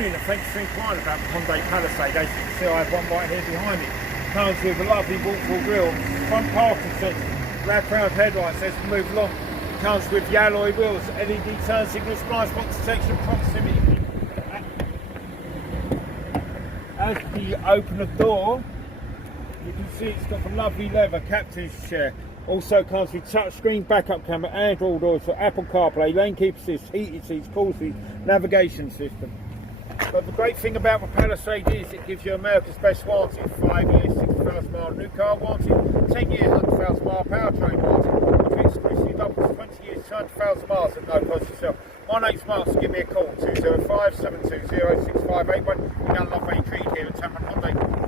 Thanks for inquiring about the Hyundai Palisade. As you can see, I have one right here behind me. Comes with a lovely waterfall grille, front parking sensors, wrap round headlights as we move along. Comes with the alloy wheels, LED turn signals, blind spot detection, proximity. As we open the door, you can see it's got a lovely leather captain's chair. Also comes with touchscreen, backup camera, Android Auto, Apple CarPlay, lane keep assist, heated seats, call seats, navigation system. But the great thing about the Palisade is it gives you America's best warranty: 5 years, 60,000 mile new car warranty, 10 years, 100,000 mile powertrain warranty, which exclusively doubles 20 years, 200,000 miles at no cost yourself. My name's Mark, so give me a call, 205 720 6581. We're going to love what you treat here at Tameron Hyundai.